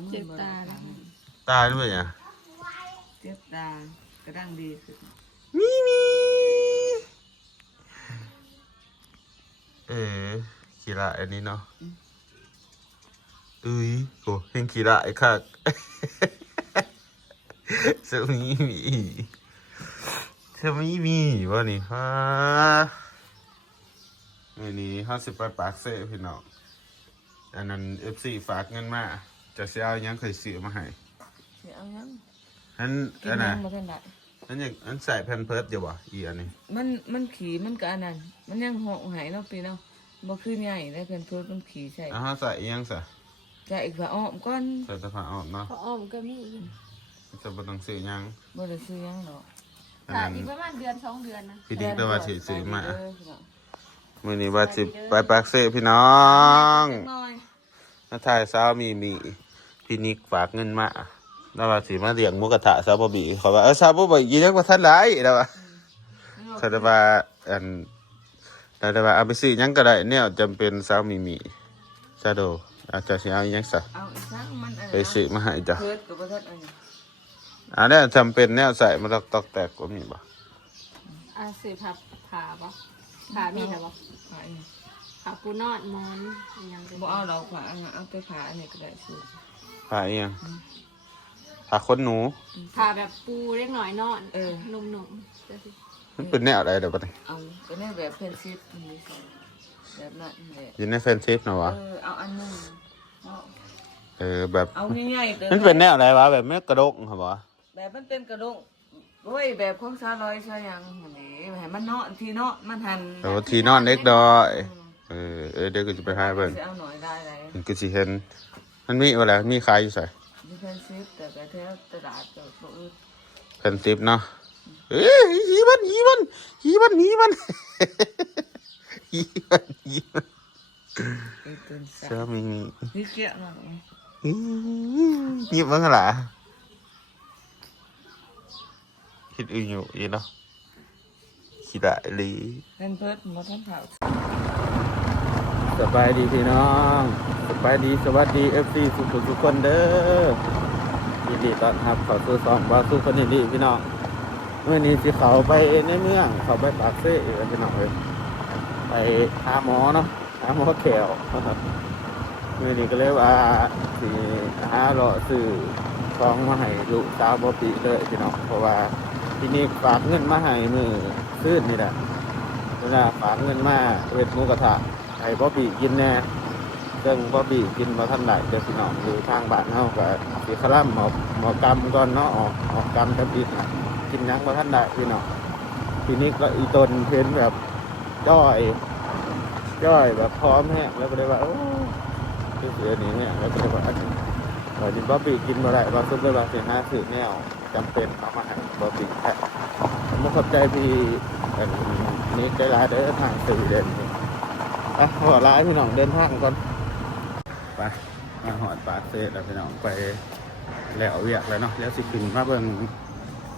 มึงเจ็บบ่ตาได้แล้วตายด้วยอะเจ็บตากระดังดีสุดมีมีเออกีฬาอันนี้เนาะอุ้ยโหเห็นกีฬาไอ้คักจะมีมีจะมีมีวะนี่ฮะอันนี้ห้าสิบไปปากเซ่พี่น้องอันนั้นเอฟซีฝากเงินมา จะเสียเอาหยังเคยซื้อมาให้สิเอายังอันกิอันนยัน่ะงบ่ทันได้อันยังอันใส่แพนเพิร์ดอยู่บ่อีอันนี้มันมันขี่มันก็อันนั้นมันยังหอกหายเนาะปีเนาะบ่คือใหญ่ได้เพิ่นเพิ่นมันขี่ใส่อ่าฮะใส่อีหยังใส่ใส่อีกว่าอ้อมก่อนใส่สะพานออกเนาะพออ้อมก็มีจะบ่ต้องซื้อหยังบ่ได้ซื้อหยังดอกอันค่ะนั้นอีกประมาณเดือนสองเดือนนะพี่ดิ๊กแต่ว่าสิซื้อมาเด้อพี่น้องมื้อนี้ว่าสิไปปากเซ่พี่น้องจักหน่อย น้าทายสาวมีมี พี่นิกฝากเงินมาแล้วว่าสิมาเลี้ยงหมูกระทะซาบ่บีเขาว่าเออซาบ่บียังบ่ทันหลายแล้วว่าเขาจะว่าอันแต่ว่าเอาไปซื้อหยังก็ได้แนวจำเป็นสาวมีมีซาโดอาจจะสิเอาอีหยังซะเอาอีกซักมันอันไปซื้อมาให้จ้ะเพิ่นก็บ่ทันอันนี้อันนี้จำเป็นแนวใส่มาตอกตอกแตกก็มีบ่อะสื่อผับผ่าปะผ่ามีแต่ปะผ่าอันนี้ผ่าปูนอนมอนอิหยังเป็นบ่เอาเราผ่าอันนั้นเอาไปผ่าอันนี้ก็ได้สูตร ผ่าเอียงผ่าขนหนู ผ่าแบบปูเล็กหน่อยนอนเออนุ่มๆจะสิมันเป็นแนวอะไรเดี๋ยวปะเนี่ยเอาก็แน่แบบเพนซิสนี่ใส่แบบนั้นแหละอยู่ในแฟนซิปนะวะ เออเอาอันหนึงเอาเออแบบ เอาง่ายๆเด้อมันเป็นแนวอะไรวะ แบบไม่กระดกครับวะแบบมันเป็นกระดงโอ้ยแบบของซาลอยซาหยังหั่นนี่ให้มันเนาะทีเนาะมันหันแต่ว่าทีนอนเล็กดอย เออเออเดี๋ยวกูจะไปหาเบิ่งสิเอาหน่อยได้เลยมันกูจะเห็น มันมีอะไรมีขายอยู่ใส่มีเพนซิสแต่ก็แถวตลาดก็บ่อึดแฟนซิปเนาะเอ้ยหีมันหีมันหีมันหีมันหีมันหีมันอีตื่นสาเชื่อมีมีนี่เกี่ยมาเนาะหยิบมันเหรอคิดอื่นอยู่อีเนาะคิดอะไรลีเพิ่นเพิ่นบ่ทันเผา สบายดีพี่น้องสบายดีสวัสดีเอฟซีทุกคนทุกคนเด้อยินดีต้อนรับเข้าสู่สองบาสุคนนี้ดีพี่น้องเมื่อนี้สิเขาไปในเมืองเขาไปปากเซ่อีกพี่น้องเลยไปหาหมอเนาะหาหมอแขวเมื่อนี้ก็เลยว่าสิหาเลาะซื้อของมาให้ลูกสาวบอปีเลยพี่น้องเพราะว่าที่นี่ฝากเงินมาให้มือขึ้นนี่แหละเวลาฝากเงินมาเวทมูกระทะ ให้บอปีกินแน่ซึ่องบอปีกินมาท่านไหนเดี๋ยวพี่น้องอยู่ทางบ้านเฮาก็สิคลั่มหมอหมอกรรมก่อนเนาะออกออกกรรมกับอีกนะกินยังมาท่านไหนพี่น้องทีนี้ก็อีตนเพ้นแบบจ้อยจ้อยแบบพร้อมแห้งแล้วก็เลยว่าโอ้คือเสือนี้เนี่ยแล้วก็เลยว่าเราจิบ๊อบบี้กินมาได้บางซุปเลยบางสิ่ห้าสื่อแนวจำเป็นเอามาให้บ๊อบบี้แค่ผมขอบใจพี่อันนี้ใจร้ายเดินทางสื่อเด่น นี่อะหัวร้ายพี่น้องเดินทางก่อนไปมาหอดปากเซตแล้วพี่น้องไปแล้วเวียกแล้วเนาะแล้วสิขึ้นมาเบิ่ง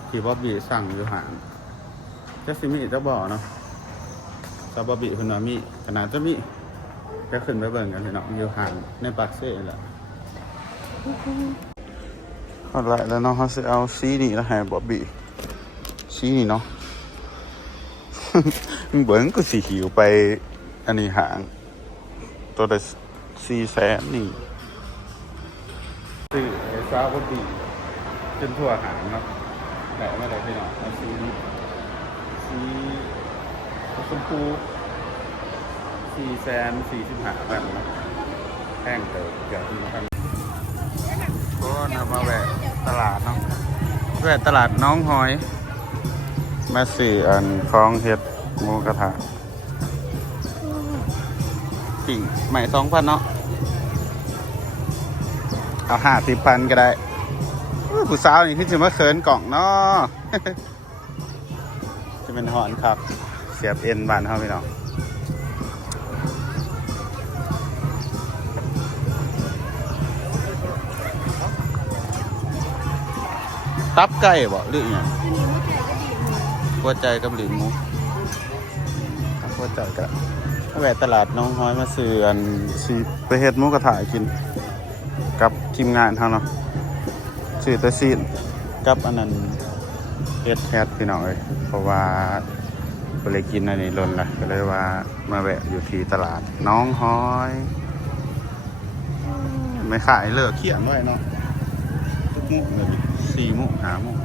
ที่บ๊อบบี้สั่งอยู่ห่างจะสิมีจะบอกเนาะซาบ๊อบบี้คุณว่ามีขนาดจะมีก็ขึ้นไปเบิ่งกันพี่น้องอยู่ห่างในปากเซ่แหละเอาละแล้วเนาะเขาจะเอาซีนี่แล้วให้บอบบี้ซีนี่เนาะเบิ่งก็สิหิวไป อันนี้หาง ตัวละสี่แสนนี่ซื้อไอ้ซาบอบบี้จนทั่วหางเนาะแต่ไม่ได้พี่น้องเอาสีสีชมพูสี่แสนสี่สิบห้าพันนะแพงเติบเกือบถึงพันก็นำมาแวะตลาดเนาะแวะตลาดน้องหอย มาสี่อันคลองเห็ดหมูกระทะ ปิ่งใหม่สองพันเนาะเอาห้าสิบพันก็ได้อู้ผู้สาวนี่ที่จะมาเขินกล่องเนาะจะเป็นหอนครับ เสียบเอ็นบานเขาไปเนาะตับไก่บ่หรืออหยังหัวใจกับหลินหมูหัวใจกับ แวะตลาดน้องห้อยมาซื้อนสีไปเฮ็ดหมูกระถายกิน กับทีมงานเฮาเนาะซื้อต่ซีนกับอันนั้นเฮ็ดแฮดพี่น้องเอ้ยเพราะว่าบ่ได้กินอันนี้ล้นละก็เลยว่ามาแวะอยู่ที่ตลาดน้องฮ้อย ไม่ขายเลิกเขียนไว้เนาะทุกมุกเลยสี่มุกหามุก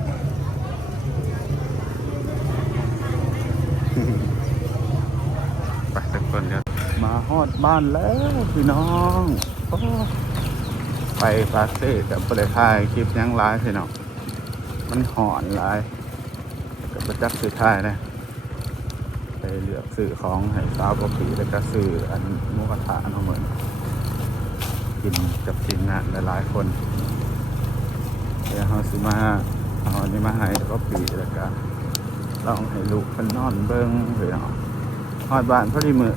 ไปทุก คนเดี๋ยวมาฮอดบ้านแล้วพี่น้องโอ้ไปปาเซ่กับประเดทายคลิปยังไลฟ์พี่น้องมันหอนไลฟ์กับประจักษ์สื่อท้ายนะไปเลือกสื่อของให้สาวกะปีแล้วก็สื่ออันหมุกระทะเนาะเหมือนกินกับทีมงานหลายๆคนเดี๋ยวเราสิมาเอาอันนี้มาให้ก็ปีแล้วก็ลองให้ลูกมันนอนเบิ้งเลยเนาะ ฮอดบ้านพอดีมือ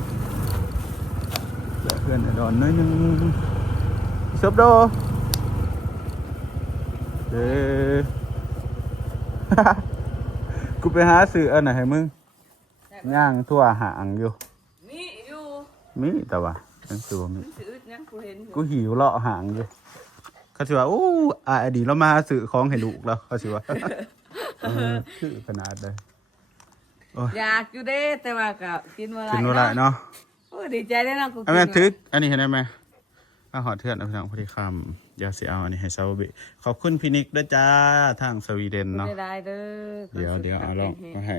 เดี๋ยวเพื่อนไอ้ดอนน้อยหนึงเซิร์ฟโดเด้กูไปหาซื้ออันไหนให้มึงย่างทั่วหางอยู่นี่อยู่มีแต่ว่าจังตัวมีถือยังกูเห็นอยู่กูหิวเลาะหางอยู่เขาสิว่าโอ้อาอดีเรามาสื่อของให้ลูกแล้วเขาสิว่าเออคือขนาดเลย อยากอยู่เด้แต่ว่าก็กินบ่ได้กินว่าไรเนาะโอ้ดีใจได้เนาะกูอันนั้นทึกอันนี้เห็นได้ไหมอาหอดเทือนเอาพี่น้องพอดีคำเดี๋ยวสิเอาอันนี้ให้ซาวบิขอบคุณพี่นิกด้วยจ้าทางสวีเดนเนาะไม่ได้เด้อเดี๋ยวเดี๋ยวเอาลองมาให้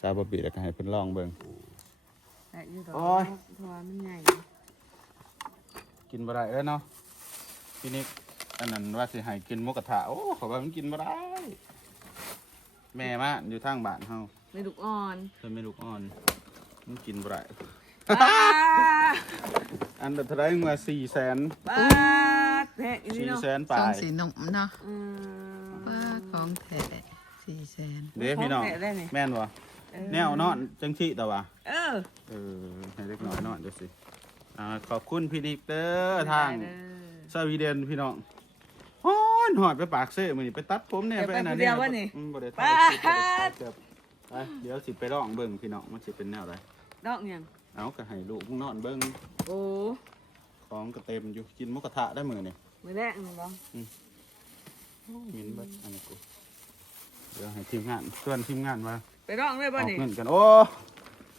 ซาวบิแล้วก็ให้เพิ่นลองเบิ่งได้อยู่ดอกโอ้ยเพราะว่ามันใหญ่กินบ่ได้เอ้ยเนาะพี่นิกอันนั้นว่าสิให้กินหมูกระทะโอ้เขาว่ามันกินบ่ได้แม่มาอยู่ทางบ้านเฮา ไม่ลูกอ่อนเพิ่นไม่ลูกอ่อนมันกินบ่ได้ป้าอันเดอร์เท่าไรเมื่อสี่แสนป้าแพะอีนี่สี่เนาะแสนสปลาองยสีนมเนาะอืม ว่าของแท้สี่แสนเด้พี่น้อง ของแท้ได้นี่ แม่นวะเออแนวนอนจังที่แต่ว่า เออเออให้เล็กน้อยนอนเดี๋ยวสิอ่าขอบคุณพี่นิกเตอร์ทางได้เด้อสวีเดนพี่น้องฮอนหอดไปปากเซ่มือนี่ไปตัดผมเนี่ยจะไปไปอันนั้นผู้เดียววะนี่อืมบ่ได้ป๊าถ่ายดคลิปบ่ได้ถ่ายเกือบ ไปเดี๋ยวสิไปลองเบิ่งพี่น้องมันสิเป็นแนวไรดอกหยังเอาก็ให้ลูกมึงนอนเบิ่งโอ้ของก็เต็มอยู่กินหมุกระทะได้มือนี่มือแรกนี่บ่มินเบิดอันนี้กูเดี๋ยวให้ทีมงานชวนทีมงานมาไปดอกเลยอบ่อกนี่เงินกันโอ้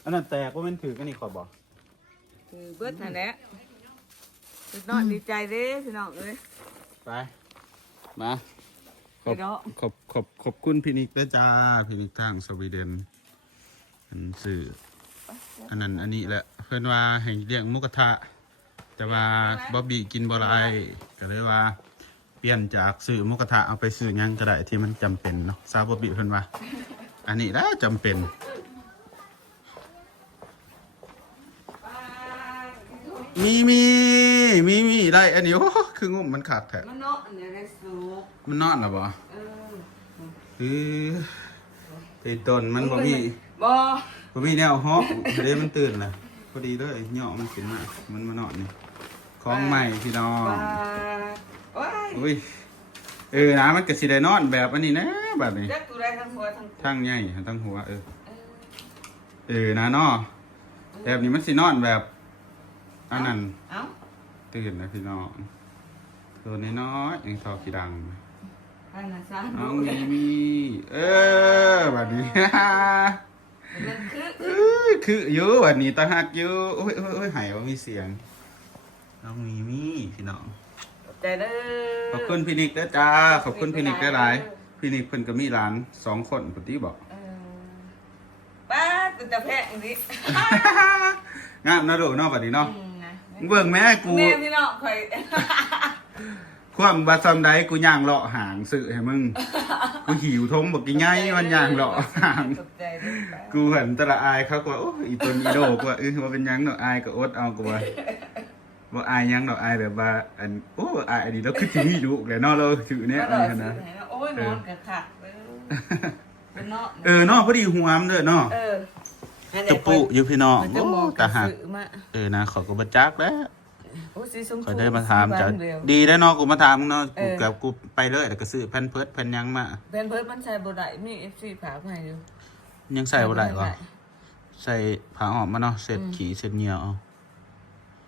อันนั้นแตกว่ามันถือกันนี่ขอบอกคือเบิดนั่นแหละพี่น้องดีใจเด้พี่น้องเอ้ย ไปมาขไปอบดอก ขอบ ขอบขอบคุณพี่นิกด้วยจ้าพี่นิกทางสวีเดนอันสื่ออันนั้นอันนี้แหละเพื่อนว่าให้เลี้ยงหมุกระทะ แต่ว่าบ๊อบบี้กินบ่ไรก็เลยว่า เปลี่ยนจากสื่อหมุกระทะเอาไปสื่อหยังก็ได้ที่มันจำเป็นเนาะซาบ๊อบบี้เพื่อนว่า อันนี้แล้วจำเป็นมีมีมีมีได้ อันนี้โอ้คืองมมันขาดแท้มันเนาะอันนี้ได้สุกมันนอนหรอบ่เออ คือไอ้ต้นมันบ่มีบ่บ่มีแนวฮอกเด้มันตื่นล่ะพอดีเลยเหยาะมันขึ้นมา มันมานอนนี่ของใหม่พี่น้องปลาโอ้ยอุ้ยเออนะมันก็สิได้นอนแบบอันนี้นะแบบนี้จักตัวได้ทั้งหัวทั้งทั้งใหญ่ทั้งหัวเออเออนะเนาะแบบนี้มันสินอนแบบอันนั้นเอ้าตื่นนะพี่น้องตัวน้อยๆยังทอกี่ดัง อันน่ะซะน้องมีมีเออแบบนี้ มันคือเอ้ยคืออยู่แบบนี้ตาหักอยู่โอ้ยโอ้ยโอ้ยหายว่ามีเสียง น้องมีมีพี่น้องใจเด้อขอบคุณพี่นิกด้วยจ้า ขอบคุณพี่นิกได้หลายพี่นิกเพิ่นก็มีหลานสองคนปกติบอก เออป้าตัวจะแพะอันนี้งามนะลูกเนาะบัดนี้เนาะอืมนะเบิ่งแม่กู แม่พี่น้องข่อย ความบาซอมใดกูย่างเลาะหางสื่อให้มึง กูหิวท้องบอกกินง่ายมันย่างเลาะหาง ตกใจเด้อป้ากูเห็นแตละอายเขาก็ว่าโอ้ยอีตนอีโดกว่าเออว่าเป็นหยังเนาะอายก็อดเอากูว่าว่าอายหยังเนาะอายแบบว่าอันโอ้อายอันนี้แล้วคือสิมีลูกแหละเนาะเราถือเนี้ยก็อันรอนี้สินะให้นะ โอ้ยนอนกะคักเด้อเป็นเนาะเออเนาะพอดีหัวมันเด้อเนาะเออจะปุอยู่พี่น้องมันจะโอ้มองตาหักสื่อมา เออนะขอกูบัจักแล้ว โอ้สีชมพูขอได้มาถามจ้ะสีบนเดียวดีได้เนาะกูมาถามมึงเนาะกูเออ กับกูไปเลยแล้วก็ซื้อแผ่นเพิร์ดแผ่นหยังมาเพื่อนเพื่อนมันใช้บ่ได้มี FC ฝากมาให้อยู่ยังใส่บ่ได้วะใส่ผ้าหอมมาเนาะเสร็จขี่เสร็จเหนียวเอา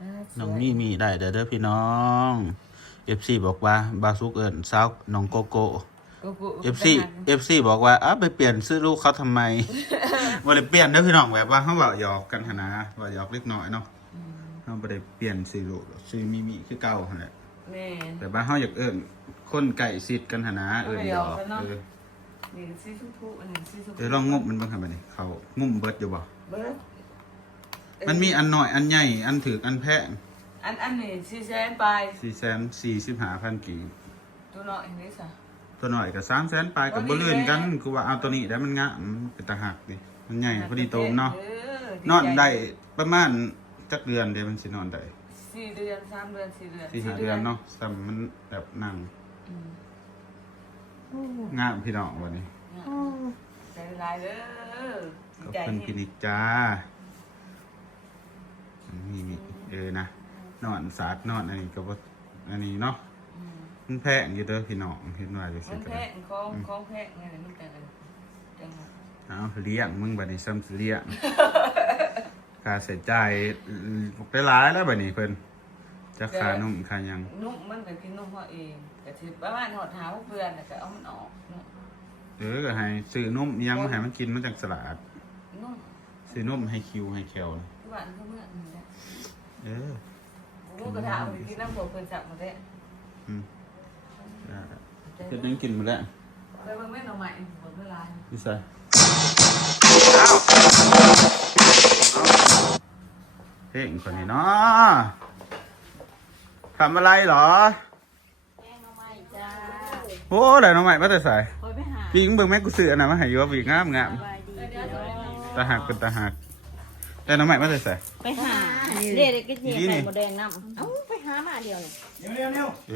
อ่าสวยน้องมีมีได้เด้อเด้อพี่น้องสเอฟซีบอกว่าบาซุกเอิญสาวน้องโกโก้ กูกูเอฟซีเอฟซีบอกว่าอ้าวไปเปลี่ยนซื้อลูกเขาทำไมว่าเลยเปลี่ยนเด้อพี่น้องแบบว่าเขาบอกหยอกกันหนนะว่าหยอกเล็กน้อยเนาะเขาไม่ได้เปลี่ยนซื้อลูกหรอกซื้อมิมิคือเก่าหั่นแหละแม่นแต่ว่าเขาอยากเอิญคนไก่สิทธิ์กันหนนะเอิญหยอกเอาหยอกกันเนาะเออนี่สีชมพูอันนี้สีชมพูเดี๋ยวลองงบมันบ้างครับบัดนี้เขางุ่มเบิดอยู่บ่เบิดมันมีอันน้อยอันใหญ่อันถืออันแพงอันอันนี้สีแสนไปสี่แสนสี่สิบห้าพันกี่ตัวน้อยอันนี้ซะตัวหน่อยกับสามแสนปลายกับบ่บ่ดีลื่นกันแล้วกูว่าเอาตัวนี้ได้มันงะมันเป็นตาหักดิมันใหญ่พอดีโตมเนาะเออนอนได้ประมาณ จักเดือนเดียวมันสินอนได้สี่เดือนสามเดือนสี่เดือนสี่ห้าเดือนเนาะซ้ำมันแบบนั่งอืมงามพี่น้องวันนี้ใจร้ายเด้อดีก็ใจเป็นนี่พินิจจ้านี่นี่เออนะนอนสาดนอนอันนี้ก็บ่อันนี้เนาะอืมมันแพงอยู่เด้อพี่น้องเห็นว่าจะสิมันกันแพงของของแพงไงมันแต่กันจังหวะเอาเลี้ยงมึงบัดนี้ซ้ำสิเลี้ยง ค่าใช้จ่ายได้หลายแล้วบัดนี้เพิ่นจะค่านุ่มค่าหยังนุ่มมันก็กินนุ่มเขาเองก็สิประมาณหอดเท้าเพื่อนน่ะก็เอามันออกนุ่มเออก็ให้ซื้อนุ่มอิหยังมาให้มันกินมันจังสลัดนุ่มซื้อนุ่มให้คิวให้แคลทุกวันก็เมื่อนี่แหละเออลูกกระทะเอาไปกินน้ำหัวเพิ่นจับมาได้อืมเฮ็ดหยังกินมาแล้วไปเบิ่งแม่หน่อใหม่หมดเวลาพี่ใส่ เพ่งคนนี้เนาะทำอะไรเหรอแกงเอาไม้จ้าโอ้ได้น้องใหม่มาแต่ใส่คอยไปหาพี่ยิงเบิ่งแม่กูซื้ออันนั้นมาให้อยู่ว่าพี่งามงามสบายดีเดี๋ยวตาหักเป็นตาหักแต่น้องใหม่มาแต่ใส่ไปหาเด็กๆก็ดีเจี๊ยนี่ไข่มดแดงน้ำเอ้าไปหามาเดียวเลยเอ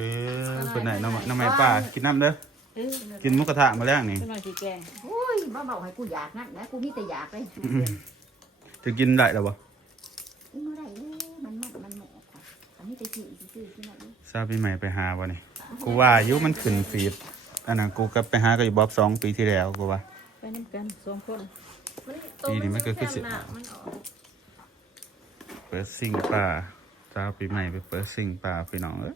อเป็นไหนน้องใหม่น้องใหม่ป้ากินน้ำเด้อเออกินหมุกกระทะมาแล้วนี่เป็นหน่อยสีแกงโอ้ยมาบอกให้กูอยากนั่นนะกูมีแต่อยากเลย จะกินได้หรอบ่เมื่อไรเลยมันมันมันหมอกค่ะอันนี้แต่ซื้อซื้อที่ไหนทราบปีใหม่ไปหาบ่นี่กูว่าอายุมันขึ้นฟีดอันนั้นกูก็ไปหาก็อยู่บ๊อบสองปีที่แล้วกูว่า ไปน้ำกันสองคนปีนี้มันก็คือสิมันออกเปิดซิ่งป่าทราบปีใหม่ไปเปิดซิ่งป่าพี่น้องเอ้ย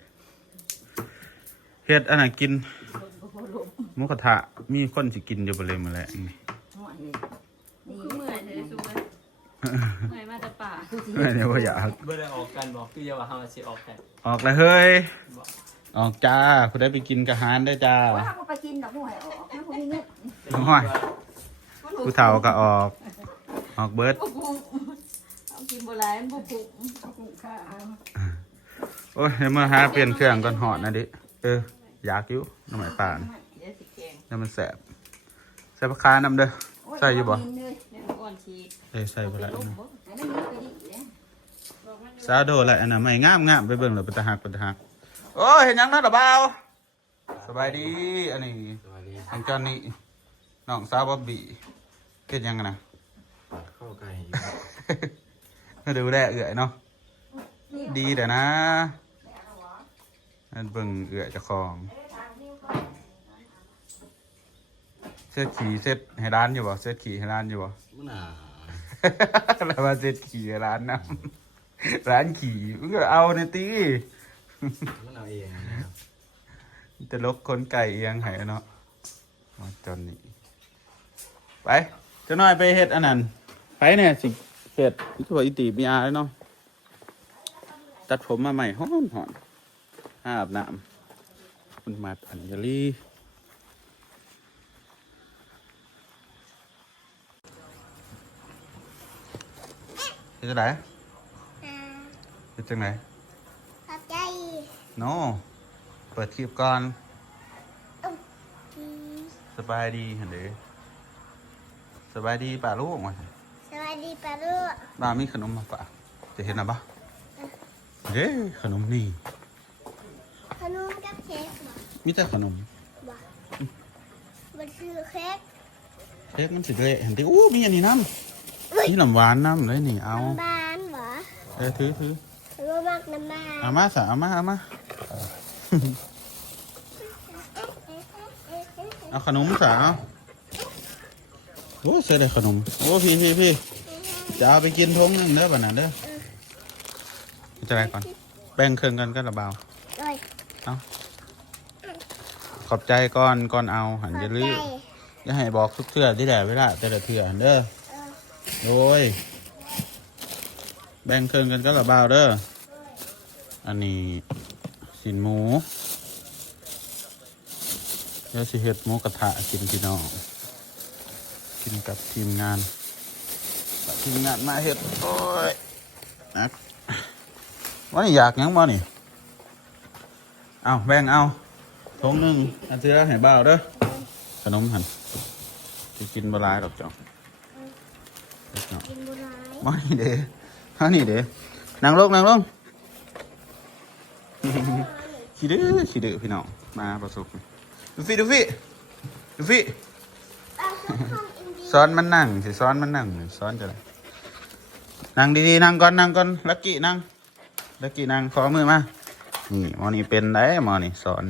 เฮ็ดอันนั้นกินหมุกกระทะมีคนสิกินอยู่บ่เลยมื้อแลงนี่ ห่วยเลยนี่ คือเมื่อยเลยสุกเลย เมื่อยมาแต่ป่ากูสิไม่ได้บ่อยากบ่ได้ออกกันบอกคือจะว่าเฮาสิออกกันออกแล้วเฮ้ยบอกออกจ้าผู้ได้ไปกินกระหานได้จ้าว่ากูไปกินดอกห่วยออกนะกูมีเงินโอ้ยผู้เฒ่าก็ออก ออกเบิดบุกุ้งเอากินโบราณบุกุ้งเอากูค่าเอาโอ้ยเดี๋ยวมื่อหาเปลี่ยนเครื่องก่อนหอดนะดิ เออ อยากอยู่น้ำไหมป่านเดี๋ยวสิแกงนี่มันแสบใส่ปลาคานำเด้อใส่อยู่บ่ กินเลยเดี๋ยวก่อนชีกเอ้ยใส่ไปแล้วนะอันนั้นมีไปดิเลยบอกมันซาโดแหละอันนั้นไม่งามงามไปเบิ่งเลยเป็นตาหักเป็นตาหักโอ้ยเห็นยังนะดอกเบาวสบายดีอันนี้สวัสดีอันจอนนี่น้องสาวบ๊อบบี้เฮ็ดยังกันนะเข้าไก่มาดูแลเอื่อยเนาะดีเดี๋ยวนะอันเบิ่งเอื่อยเจะคลองเซ็ตขี่เซ็ตให้ร้านอยู่บ่เซ็ตขี่ให้ร้านอยู่บ่ มันอ่าแล้วมาเซ็ตขี่ให้ร้านนะร้านขี่มึงก็เอาในตีมันเอาเองนะครับจะลกคนไก่เอียงให้เนาะมาจนนี่ไปเจะน้อยไปเฮ็ดอันนั้นไปเนี่ยสิเฮ็ดคือว่าอีตีมีอาแล้วเนาะตัดผมมาใหม่ฮ้อนหอนอาบน้ำคุณมัดอัญญลี เฮ็ดจังไดเฮ็ดจังไดขอบใจโนเปิดคลิปก่อนอืมสบายดีเห็นเด้สบายดีป่าลูกมาสวัสดีปาลูกบ้ามีขนมมาฝากจะเห็นนะปะเย้ขนมนี่ ขนมกับเค้กเหรอมีแต่ขนมบ่มันคือเค้กเค้กมันสิเละเห็นดิอู้มีอันนี้น้ำ นี่น้ำหวานน้ำเลยนี่เอา น้ำบานเหรอเออถือถือรู้มากน้ำบานเอามาสะเอามาเอามาเอาขนมสะเอาโอ้เสียดายขนม โอ้พี่พี่พี่จะเอาไปกินทงหนึงเด้อบ้านั้นเด้อจะอะไรก่อน แบ่งเครื่องกันก็ระเบาโดยเอาขอบใจก่อนก่อนเอาหันขจะอบลืใจออย่าให้บอกทุกเทื่อที่แหละเวลาแต่ละเทื่อเด้อเออ โดยแบ่งเครื่องกันก็ระบาวเด้อ อันนี้สินหมูเดี๋ยวสิเฮ็ดหมูกระทะกินพี่น้อง กินกับทีมงานทีมงานมาเฮ็ดโอ้ยนะว่านี่อยากยังบ่นี่ เอาแบ่งเอาทงหนึ่งอันเทือให้บ่าวเด้อ ขนมหันสิกินบ่หลายดอกจ้ะเด็ก เนาะกินบุไรมานี่เด้มานี่เด้นั่งลงนั่งลงขี้ดื้อขี้ดื้อพี่น้องมาประสบดูฟี่ดูฟี่ดูฟี่เอาห้องอินเดียซ้อนมันนั่งสิซ้อนมันนั่งซ้อนจะได้นั่งดีๆนั่งก่อนนั่งก่อนลักกี้นั่งลักกี้นั่งขอมือมานี่หมอนี่เป็นได้หมอนี่สอน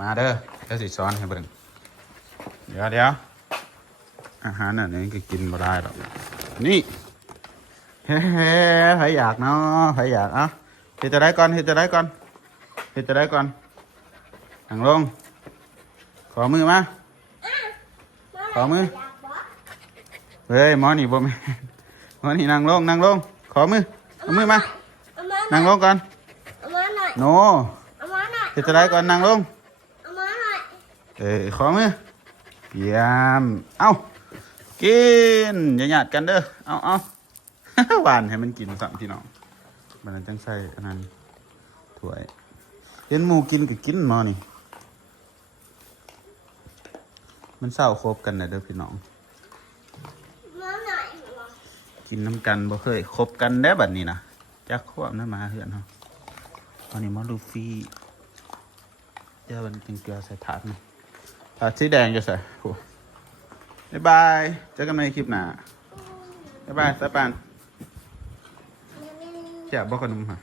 มาเด้อเดี๋ยวสิซ้อนให้เบิ่งเดี๋ยวเดี๋ยว อาหารอันนี้ก็กินบ่ได้หรอกนี่เฮ้ใครอยากเนาะใครอยากเอะเฮ็ดจะได้ก่อนเฮ็ดจะได้ก่อนเฮ็ดจะได้ก่อนนั่งลง ขอมือมาขอมืออยากบอกเฮ้ยหมอนี่บ่แม่นหมอนี่นั่งลงนั่งลง ขอมือเอามือมาเอามาหน่นั่อยงลงก่อนเอามาหน่อยโนเอามาหน่อยเฮ็ดจะได้ก่อนนั่งลงเอามาหน่อยเอ้ยขอมือเยี่ยมเอ้า กินอย่าหยาดกันเด้อเอาเอาหวานให้มันกินสัมพี่น้องมันจังใส่อันนั้นถ้วยเห็นหมูกินก็กินมอนี่ มันเศร้าครบกันนะเด้อพี่น้องกินน้ำกันบ่เคยคบกันได้แบบนี้นะจักควบนะมาเหือนเฮาตอนนี้มาลูฟี่เดี๋ยวมันกินเกลือใส่ถาดนะถาดสีแดงจะใส่โอ้ บ๊ายบาย เจอกันในคลิปหน้าบ๊ายบายสายปานแจบบอกขนมค่ะ